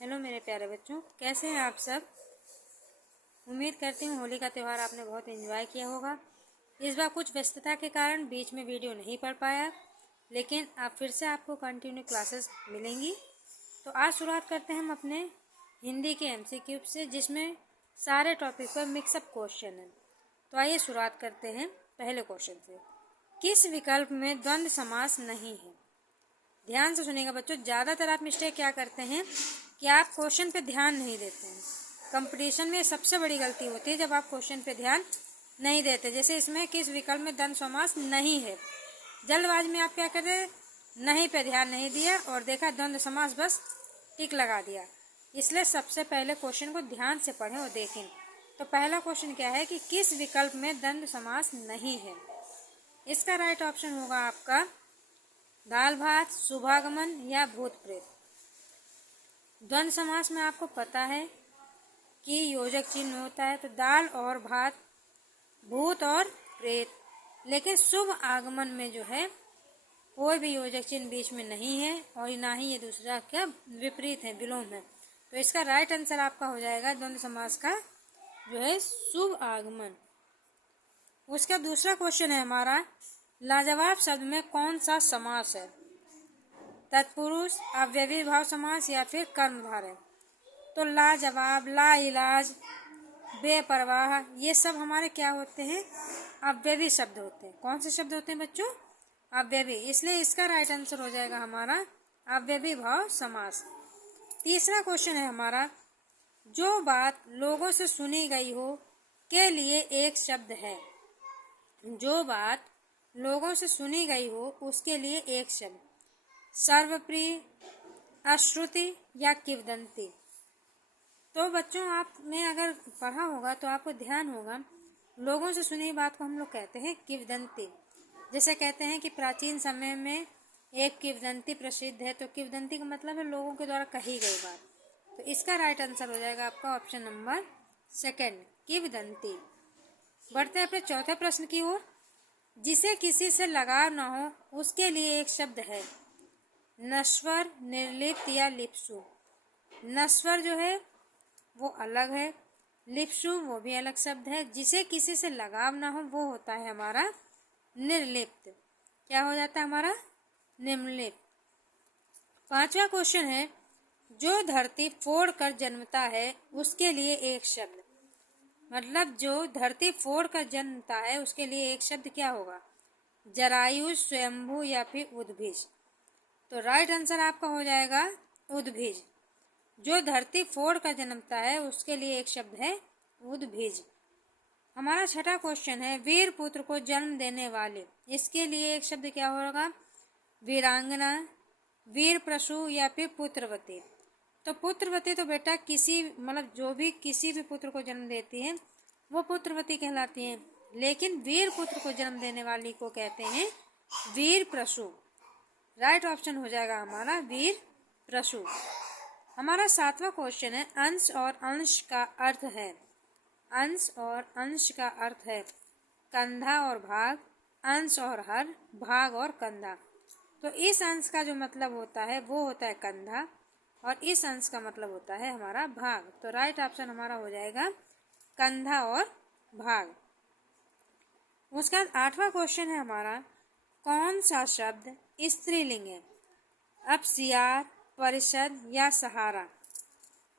Hello मेरे प्यारे बच्चों, कैसे हैं आप सब। उम्मीद करती हूँ होली का त्यौहार आपने बहुत एंजॉय किया होगा। इस बार कुछ व्यस्तता के कारण बीच में वीडियो नहीं पढ़ पाया, लेकिन अब फिर से आपको कंटिन्यू क्लासेस मिलेंगी। तो आज शुरुआत करते हैं हम अपने हिंदी के MCQ से, जिसमें सारे टॉपिक पर मिक्सअप क्वेश्चन हैं। तो आइए शुरुआत करते हैं पहले क्वेश्चन से। किस विकल्प में द्वंद्व समास नहीं है? ध्यान से सुनिएगा बच्चों। ज़्यादातर आप मिस्टेक क्या करते हैं कि आप क्वेश्चन पे ध्यान नहीं देते हैं। कंपटीशन में सबसे बड़ी गलती होती है जब आप क्वेश्चन पे ध्यान नहीं देते। जैसे इसमें किस विकल्प में द्वंद्व समास नहीं है, जल्दबाजी में आप क्या कर रहे, नहीं पे ध्यान नहीं दिया और देखा द्वंद्व समास, बस टिक लगा दिया। इसलिए सबसे पहले क्वेश्चन को ध्यान से पढ़ें और देखें। तो पहला क्वेश्चन क्या है कि किस विकल्प में द्वंद्व समास नहीं है? इसका राइट ऑप्शन होगा आपका दाल भात, शुभागमन या भूत प्रेत। द्वंद्व समास में आपको पता है कि योजक चिन्ह होता है, तो दाल और भात, भूत और प्रेत। लेकिन शुभ आगमन में जो है कोई भी योजक चिन्ह बीच में नहीं है और ना ही ये दूसरा क्या विपरीत है, विलोम है। तो इसका राइट आंसर आपका हो जाएगा द्वंद्व समास का जो है शुभ आगमन। उसका दूसरा क्वेश्चन है हमारा, लाजवाब शब्द में कौन सा समास है? तत्पुरुष, अव्ययी भाव समास या फिर कर्मधारय है? तो लाजवाब, लाइलाज, बेपरवाह, ये सब हमारे क्या होते हैं? अव्ययी शब्द होते हैं। कौन से शब्द होते हैं बच्चों? अव्ययी। इसलिए इसका राइट आंसर हो जाएगा हमारा अव्ययी भाव समास। तीसरा क्वेश्चन है हमारा, जो बात लोगों से सुनी गई हो के लिए एक शब्द है। जो बात लोगों से सुनी गई हो उसके लिए एक शब्द, सर्वप्रिय, अश्रुति या किंवदंती। तो बच्चों आपने अगर पढ़ा होगा तो आपको ध्यान होगा, लोगों से सुनी बात को हम लोग कहते हैं किंवदंती। जैसे कहते हैं कि प्राचीन समय में एक किंवदंती प्रसिद्ध है, तो किंवदंती का मतलब है लोगों के द्वारा कही गई बात। तो इसका राइट आंसर हो जाएगा आपका ऑप्शन नंबर सेकंड, किंवदंती। बढ़ते हैं अपने चौथे प्रश्न की ओर। जिसे किसी से लगाव न हो उसके लिए एक शब्द है, नश्वर, निर्लिप्त या लिप्सु। नश्वर जो है वो अलग है, लिप्सु वो भी अलग शब्द है। जिसे किसी से लगाव ना हो वो होता है हमारा निर्लिप्त। क्या हो जाता है हमारा? निर्लिप्त। पांचवा क्वेश्चन है, जो धरती फोड़ कर जन्मता है उसके लिए एक शब्द। मतलब जो धरती फोड़ कर जन्मता है उसके लिए एक शब्द क्या होगा? जरायु, स्वयंभू या फिर उद्भिज। तो राइट आंसर आपका हो जाएगा उद्भिज। जो धरती फोड़ कर जन्मता है उसके लिए एक शब्द है उद्भिज। हमारा छठा क्वेश्चन है, वीर पुत्र को जन्म देने वाले, इसके लिए एक शब्द क्या होगा? वीरांगना, वीर प्रसू या फिर पुत्रवती। तो पुत्रवती तो बेटा किसी मतलब जो भी किसी भी पुत्र को जन्म देती है वो पुत्रवती कहलाती है, लेकिन वीर पुत्र को जन्म देने वाली को कहते हैं वीर प्रसू। राइट ऑप्शन हो जाएगा हमारा वीर प्रसू। हमारा सातवां क्वेश्चन है, अंश और अंश का अर्थ है। अंश और अंश का अर्थ है कंधा और भाग, अंश और हर, भाग और कंधा। तो इस अंश का जो मतलब होता है वो होता है कंधा और इस अंश का मतलब होता है हमारा भाग। तो राइट ऑप्शन हमारा हो जाएगा कंधा और भाग। उसका आठवां क्वेश्चन है हमारा, कौन सा शब्द स्त्रीलिंग है? अब सियार, परिषद या सहारा।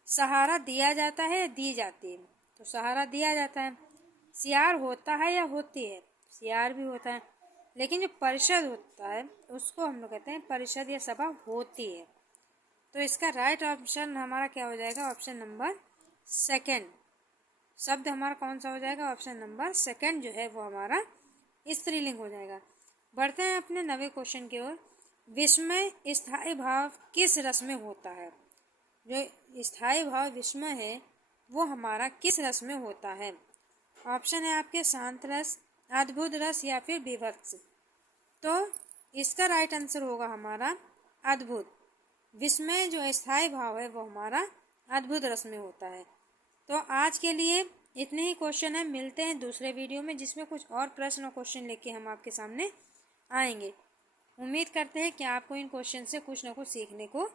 सहारा दिया जाता है या दी जाती है? तो सहारा दिया जाता है। सियार होता है या होती है? सियार भी होता है, लेकिन जो परिषद होता है उसको हम लोग कहते हैं परिषद या सभा होती है। तो इसका राइट ऑप्शन हमारा क्या हो जाएगा? Option number second. शब्द हमारा कौन सा हो जाएगा? ऑप्शन नंबर सेकंड जो है वो हमारा स्त्रीलिंग हो जाएगा। बढ़ते हैं अपने नवे क्वेश्चन की ओर। विस्मय स्थायी भाव किस रस में होता है? जो स्थायी भाव विस्मय है वो हमारा किस रस में होता है? ऑप्शन है आपके शांत रस, अद्भुत रस या फिर विभत्स। तो इसका राइट आंसर होगा हमारा अद्भुत। विस्मय जो स्थायी भाव है वो हमारा अद्भुत रस में होता है। तो आज के लिए इतने ही क्वेश्चन है। मिलते हैं दूसरे वीडियो में जिसमें कुछ और प्रश्न और क्वेश्चन लेके हम आपके सामने आएंगे। उम्मीद करते हैं कि आपको इन क्वेश्चन से कुछ ना कुछ सीखने को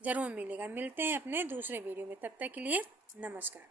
ज़रूर मिलेगा। मिलते हैं अपने दूसरे वीडियो में, तब तक के लिए नमस्कार।